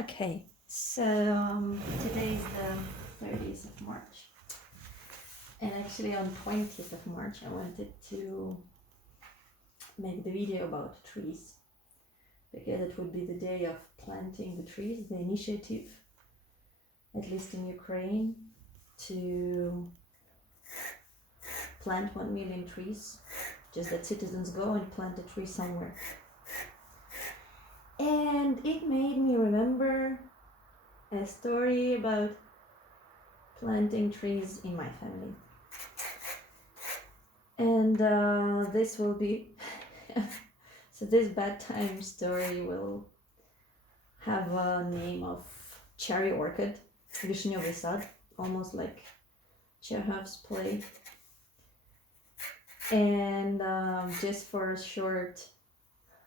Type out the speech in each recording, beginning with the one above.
Okay, so today is the 30th of March, and actually on 20th of March I wanted to make the video about trees because it would be the day of planting the trees, the initiative, at least in Ukraine, to plant 1 million trees, just that citizens go and plant a tree somewhere. And it made me remember a story about planting trees in my family. And this will be so this bedtime story will have a name of Cherry Orchid, Vishnyovy Sad, almost like Chekhov's play. And just for a short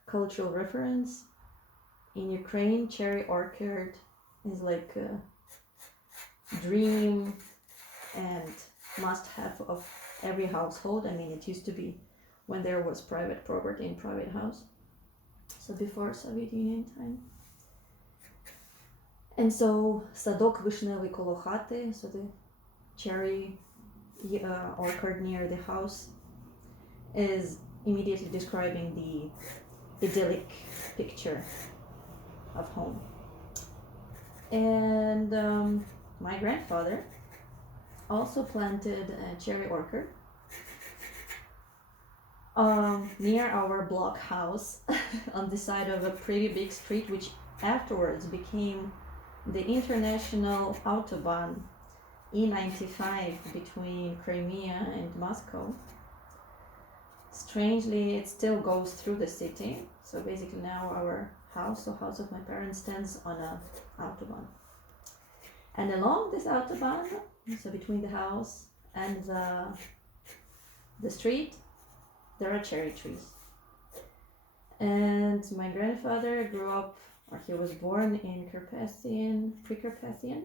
cultural reference, in Ukraine, cherry orchard is like a dream and must-have of every household. I mean, it used to be when there was private property in private house, so before Soviet Union time. And so Sadok Vishnevy Kolo Khati, so the cherry orchard near the house, is immediately describing the idyllic picture of home. And my grandfather also planted a cherry orchard near our block house on the side of a pretty big street, which afterwards became the international Autobahn E95 between Crimea and Moscow. Strangely, it still goes through the city. So basically now our house, the house of my parents, stands on a Autobahn. And along this Autobahn, so between the house and the street, there are cherry trees. And my grandfather grew up, or he was born in Carpathian, pre-Carpathian.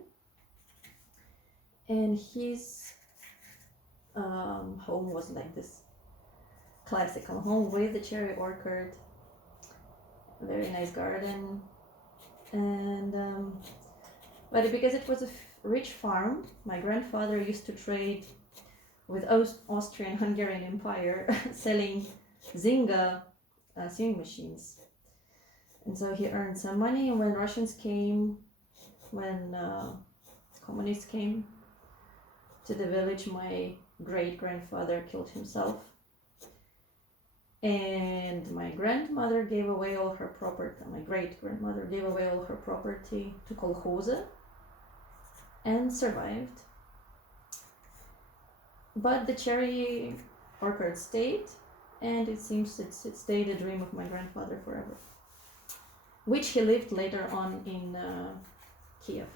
And his home was like this classical home with the cherry orchard, very nice garden. And but because it was a rich farm, my grandfather used to trade with Austrian-Hungarian Empire, selling Zinga sewing machines. And so he earned some money. And when Russians came, when communists came to the village, my great-grandfather killed himself. And my grandmother gave away all her property, my great-grandmother gave away all her property to kolkhoze and survived. But the cherry orchard stayed, and it seems it stayed a dream of my grandfather forever, which he lived later on in Kiev.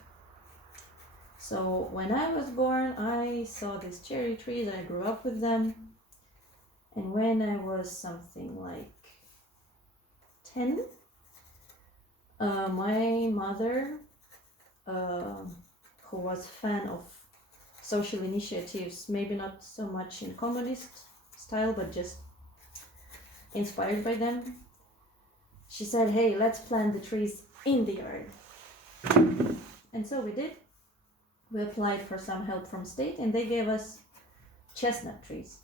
So when I was born, I saw these cherry trees, I grew up with them. And when I was something like 10, my mother, who was a fan of social initiatives, maybe not so much in communist style, but just inspired by them, she said, hey, let's plant the trees in the yard. And so we did. We applied for some help from state, and they gave us chestnut trees.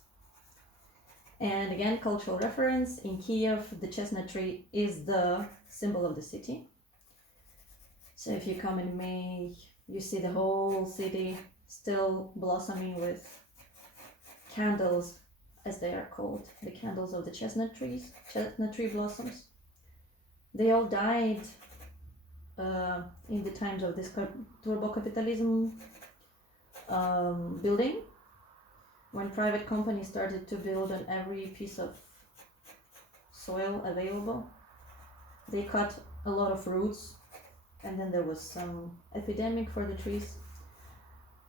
And again, cultural reference, in Kiev, the chestnut tree is the symbol of the city. So if you come in May, you see the whole city still blossoming with candles, as they are called, the candles of the chestnut trees, chestnut tree blossoms. They all died in the times of this turbo-capitalism building, when private companies started to build on every piece of soil available. They cut a lot of roots, and then there was some epidemic for the trees.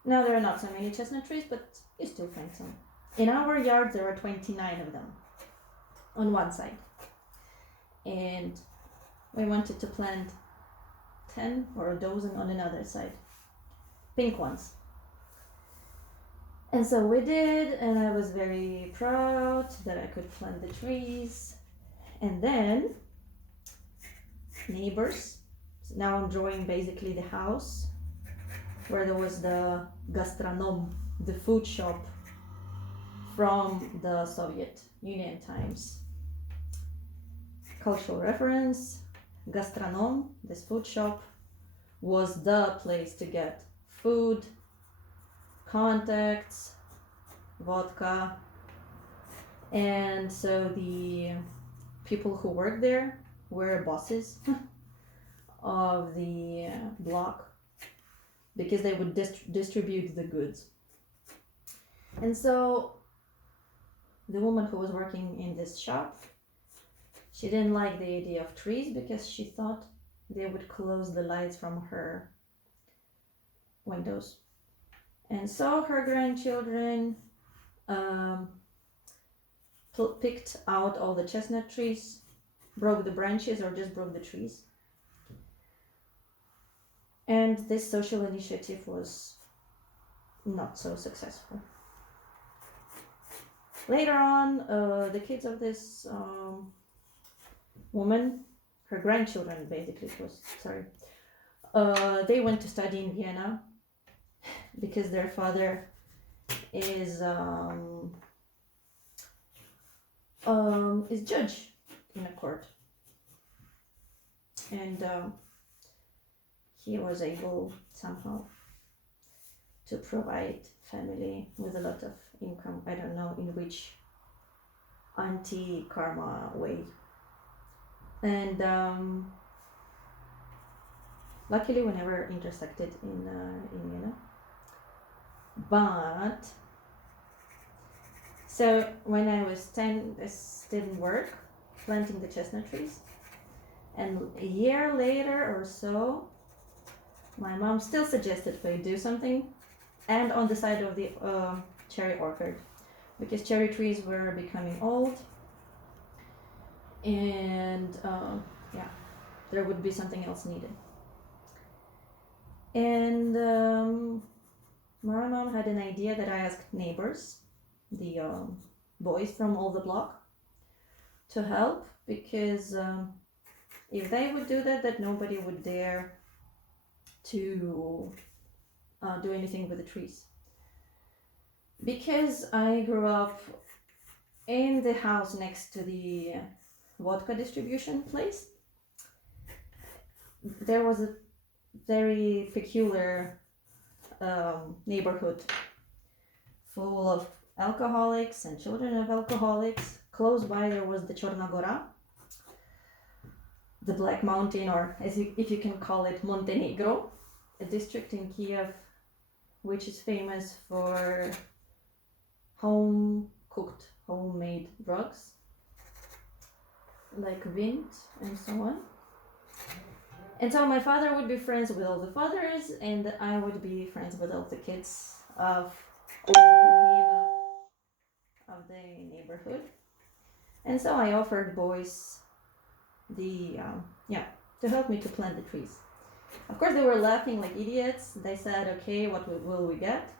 Now there are not so many chestnut trees, but you still find some. In our yard there are 29 of them on one side, and we wanted to plant 10 or a dozen on another side, pink ones. And so we did, and I was very proud that I could plant the trees. And then neighbors So now I'm drawing basically the house where there was the gastronom, the food shop from the Soviet Union times. Cultural reference, gastronom, this food shop, was the place to get food, contacts, vodka, and so the people who worked there were bosses of the block because they would distribute the goods. And so the woman who was working in this shop, she didn't like the idea of trees because she thought they would close the lights from her windows. And so her grandchildren picked out all the chestnut trees, broke the branches or just broke the trees. And this social initiative was not so successful. Later on, the kids of this woman, her grandchildren basically, they went to study in Vienna because their father is judge in a court, and he was able somehow to provide family with a lot of income. I don't know in which anti-karma way. And luckily we never intersected in Vienna. But so when I was 10, I didn't work planting the chestnut trees. And a year later or so, my mom still suggested we do something, and on the side of the cherry orchard, because cherry trees were becoming old, and there would be something else needed. And my mom had an idea that I asked neighbors, the boys from all the block, to help, because if they would do that nobody would dare to do anything with the trees. Because I grew up in the house next to the vodka distribution place, there was a very peculiar neighborhood full of alcoholics and children of alcoholics. Close by there was the Chorna Gora, the Black Mountain, or if you can call it Montenegro, a district in Kiev which is famous for home-cooked, homemade drugs like Vint and so on. And so my father would be friends with all the fathers, and I would be friends with all the kids of the neighborhood. And so I offered boys to help me to plant the trees. Of course, they were laughing like idiots. They said, okay, what will we get?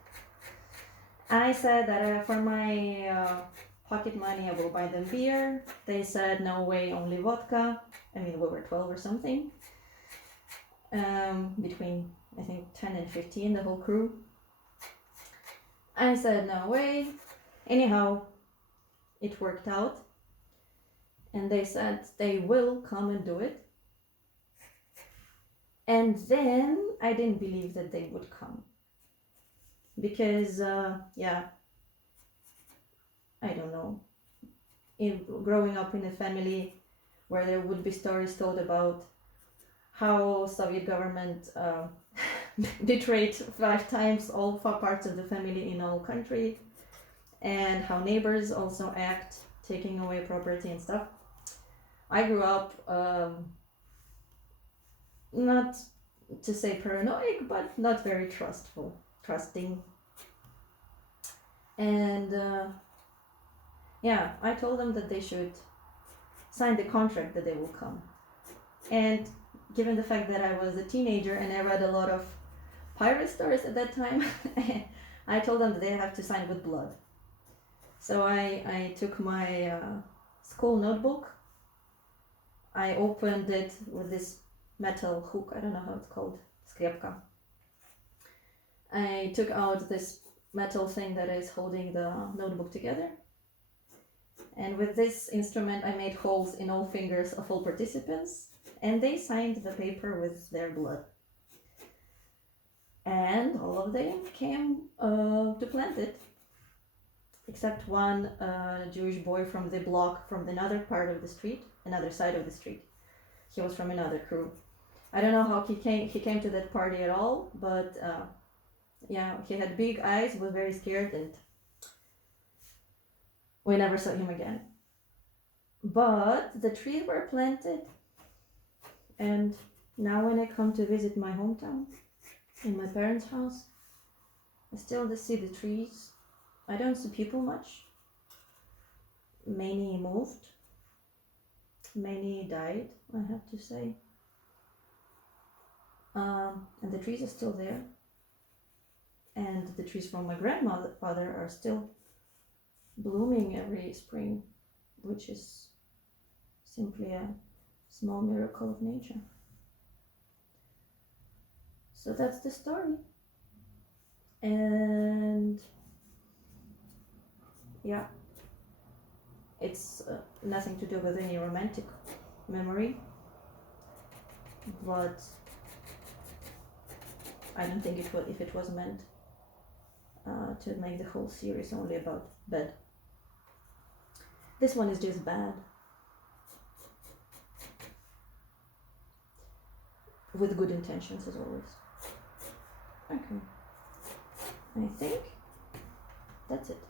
I said that for my pocket money, I will buy them beer. They said, no way, only vodka. I mean, we were 12 or something. Between, I think, 10 and 15, the whole crew. I said, no way. Anyhow, it worked out. And they said they will come and do it. And then I didn't believe that they would come. Because, I don't know. Growing up in a family where there would be stories told about how Soviet government betrayed 5 times all parts of the family in all country, and how neighbors also act, taking away property and stuff. I grew up not to say paranoid, but not very trusting. And I told them that they should sign the contract that they will come. And given the fact that I was a teenager and I read a lot of pirate stories at that time, I told them that they have to sign with blood. So I took my school notebook. I opened it with this metal hook. I don't know how it's called. Skriepka. I took out this metal thing that is holding the notebook together. And with this instrument, I made holes in all fingers of all participants, and they signed the paper with their blood. And all of them came to plant it, except one Jewish boy from the block, from another part of the street, another side of the street. He was from another crew. I don't know how he came to that party at all, but yeah, he had big eyes, was very scared, and we never saw him again. But the trees were planted, and now when I come to visit my hometown, in my parents' house, I still see the trees. I don't see people much. Many moved. Many died, I have to say. And the trees are still there. And the trees from my grandfather are still blooming every spring, which is simply a small miracle of nature. So that's the story. And yeah, it's nothing to do with any romantic memory, but I don't think if it was meant to make the whole series only about bed. This one is just bad. With good intentions as always. Okay. I think that's it.